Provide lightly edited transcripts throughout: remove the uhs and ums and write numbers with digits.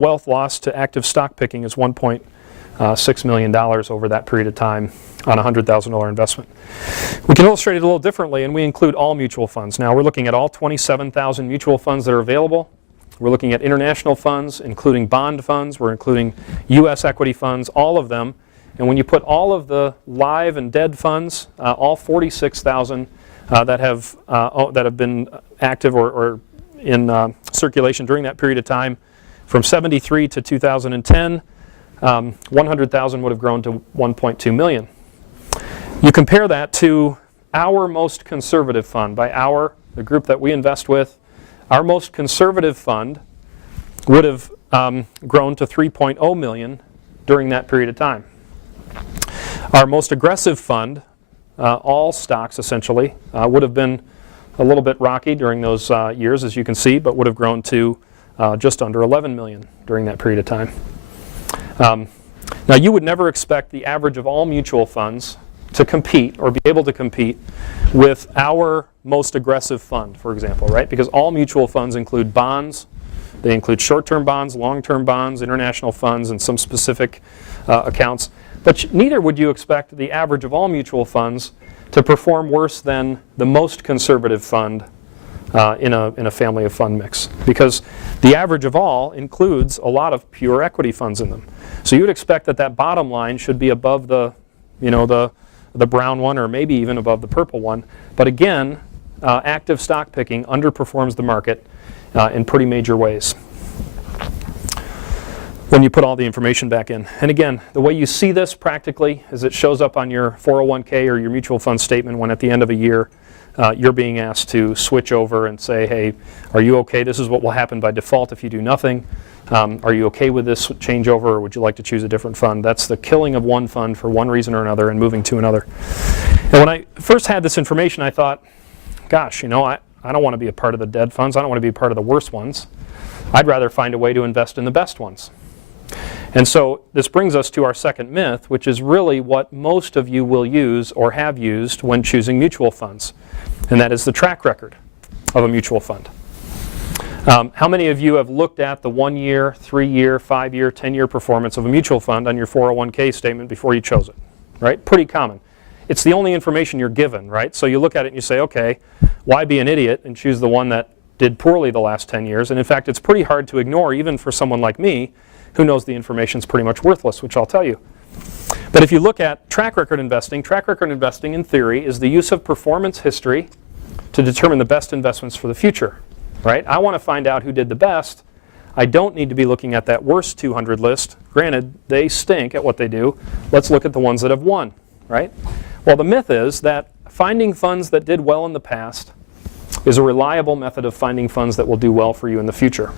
wealth lost to active stock picking is $1.6 million over that period of time on a $100,000 investment. We can illustrate it a little differently, and we include all mutual funds. Now we're looking at all 27,000 mutual funds that are available. We're looking at international funds, including bond funds. We're including U.S. equity funds, all of them. And when you put all of the live and dead funds, all 46,000 that have been active or in circulation during that period of time, from 73 to 2010, 100,000 would have grown to 1.2 million. You compare that to our most conservative fund. By our, the group that we invest with, our most conservative fund would have grown to 3.0 million during that period of time. Our most aggressive fund, all stocks essentially, would have been a little bit rocky during those years, as you can see, but would have grown to just under 11 million during that period of time. Now you would never expect the average of all mutual funds to compete or be able to compete with our most aggressive fund, for example, right? Because all mutual funds include bonds. They include short-term bonds, long-term bonds, international funds, and some specific accounts. But neither would you expect the average of all mutual funds to perform worse than the most conservative fund in a family of fund mix, because the average of all includes a lot of pure equity funds in them. So you would expect that that bottom line should be above the brown one, or maybe even above the purple one. But again, active stock picking underperforms the market in pretty major ways when you put all the information back in. And again, the way you see this practically is it shows up on your 401k or your mutual fund statement when at the end of a year you're being asked to switch over and say, hey, are you okay? This is what will happen by default if you do nothing. Are you okay with this changeover, or would you like to choose a different fund? That's the killing of one fund for one reason or another and moving to another. And when I first had this information, I thought, gosh, you know, I don't want to be a part of the dead funds. I don't want to be a part of the worst ones. I'd rather find a way to invest in the best ones. And so this brings us to our second myth, which is really what most of you will use or have used when choosing mutual funds. And that is the track record of a mutual fund. How many of you have looked at the 1 year, 3 year, 5 year, 10-year performance of a mutual fund on your 401k statement before you chose it? Right? Pretty common. It's the only information you're given, right? So you look at it and you say, okay, why be an idiot and choose the one that did poorly the last 10 years? And in fact, it's pretty hard to ignore even for someone like me who knows the information's pretty much worthless, which I'll tell you. But if you look at track record investing in theory is the use of performance history to determine the best investments for the future, right? I want to find out who did the best. I don't need to be looking at that worst 200 list. Granted, they stink at what they do. Let's look at the ones that have won, right? Well, the myth is that finding funds that did well in the past is a reliable method of finding funds that will do well for you in the future.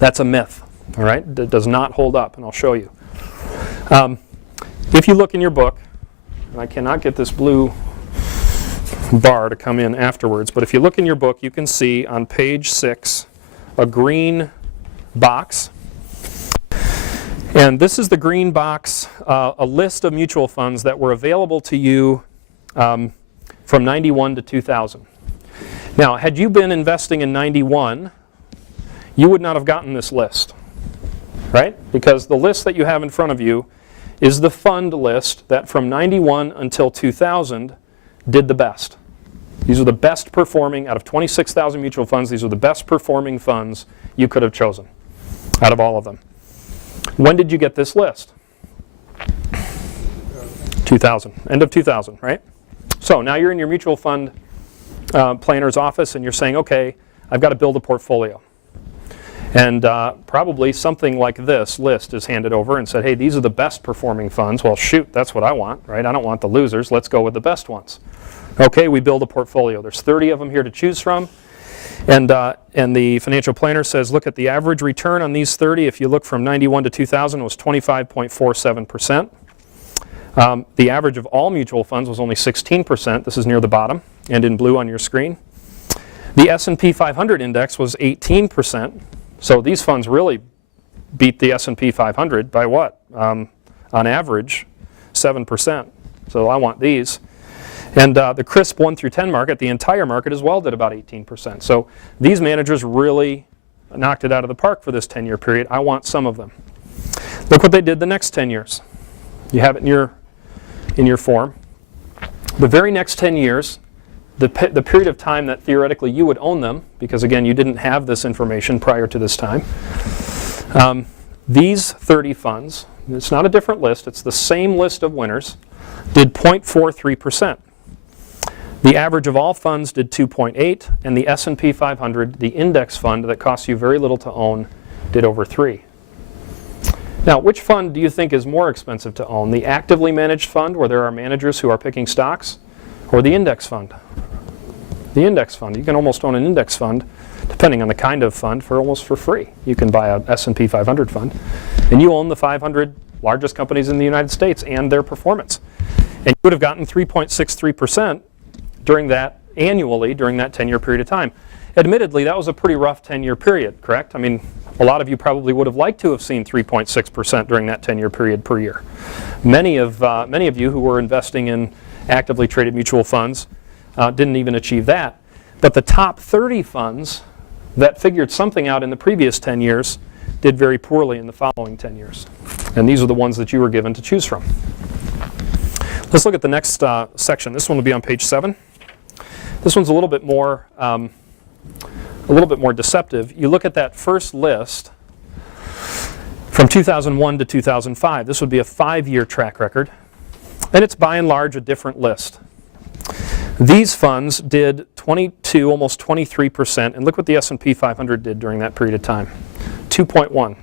That's a myth, all right? That does not hold up, and I'll show you. If you look in your book, and I cannot get this blue bar to come in afterwards, but if you look in your book, you can see on page 6 a green box. And this is the green box, a list of mutual funds that were available to you from 91 to 2000. Now, had you been investing in 91, you would not have gotten this list, right? Because the list that you have in front of you is the fund list that from 91 until 2000 did the best. These are the best performing, out of 26,000 mutual funds, these are the best performing funds you could have chosen out of all of them. When did you get this list? 2000, end of 2000, right? So now you're in your mutual fund planner's office and you're saying, okay, I've got to build a portfolio. And probably something like this list is handed over and said, hey, these are the best performing funds. Well, shoot, that's what I want, right? I don't want the losers. Let's go with the best ones. Okay, we build a portfolio. There's 30 of them here to choose from. And the financial planner says, look at the average return on these 30. If you look from 91 to 2000, it was 25.47%. The average of all mutual funds was only 16%. This is near the bottom and in blue on your screen. The S&P 500 index was 18%. So these funds really beat the S&P 500 by what? On average, 7%. So I want these. And the crisp 1 through 10 market, the entire market as well, did about 18%. So these managers really knocked it out of the park for this 10-year period. I want some of them. Look what they did the next 10 years. You have it in your form. The very next 10 years, the period of time that theoretically you would own them, because again, you didn't have this information prior to this time, these 30 funds, it's not a different list, it's the same list of winners, did 0.43%. The average of all funds did 2.8, and the S&P 500, the index fund that costs you very little to own, did over 3. Now, which fund do you think is more expensive to own? The actively managed fund, where there are managers who are picking stocks, or the index fund? The index fund. You can almost own an index fund, depending on the kind of fund, for almost for free. You can buy a S&P 500 fund, and you own the 500 largest companies in the United States and their performance. And you would have gotten 3.63% during that, annually, during that 10-year period of time. Admittedly, that was a pretty rough 10-year period, correct? I mean, a lot of you probably would have liked to have seen 3.6% during that 10-year period per year. Many of you who were investing in actively traded mutual funds didn't even achieve that. But the top 30 funds that figured something out in the previous 10 years did very poorly in the following 10 years. And these are the ones that you were given to choose from. Let's look at the next section. This one will be on page 7. This one's a little bit more deceptive. You look at that first list from 2001 to 2005. This would be a 5-year track record, and it's by and large a different list. These funds did 22, almost 23%, and look what the S&P 500 did during that period of time, 2.1.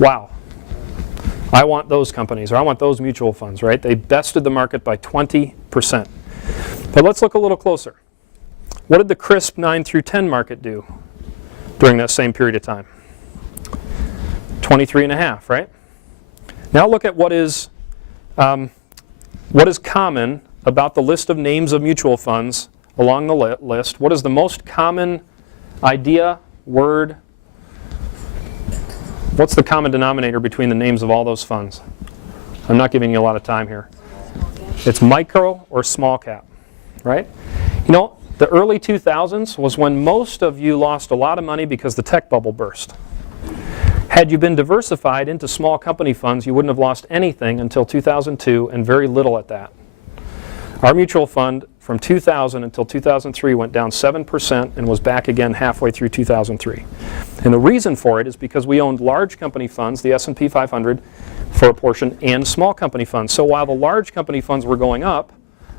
Wow. I want those companies, or I want those mutual funds, right? They bested the market by 20%. But let's look a little closer. What did the crisp 9 through 10 market do during that same period of time? 23.5, right? Now look at what is common about the list of names of mutual funds along the list. What is the most common idea, word? What's the common denominator between the names of all those funds? I'm not giving you a lot of time here. It's micro or small cap, right? You know, the early 2000s was when most of you lost a lot of money because the tech bubble burst. Had you been diversified into small company funds, you wouldn't have lost anything until 2002, and very little at that. Our mutual fund from 2000 until 2003 went down 7% and was back again halfway through 2003. And the reason for it is because we owned large company funds, the S&P 500 for a portion, and small company funds. So while the large company funds were going up,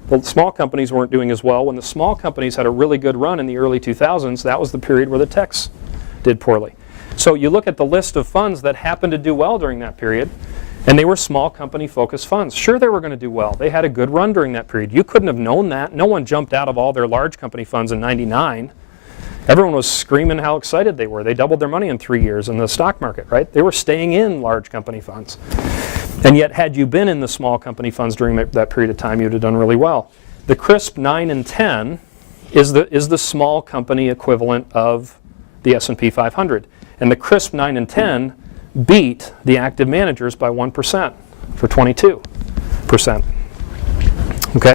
the small companies weren't doing as well. When the small companies had a really good run in the early 2000s, that was the period where the techs did poorly. So you look at the list of funds that happened to do well during that period, and they were small company focused funds. Sure, they were going to do well. They had a good run during that period. You couldn't have known that. No one jumped out of all their large company funds in '99. Everyone was screaming how excited they were. They doubled their money in 3 years in the stock market, right? They were staying in large company funds. And yet, had you been in the small company funds during that period of time, you'd have done really well. The crisp 9 and 10 is the small company equivalent of the S&P 500. And the crisp 9 and 10 beat the active managers by 1% for 22%.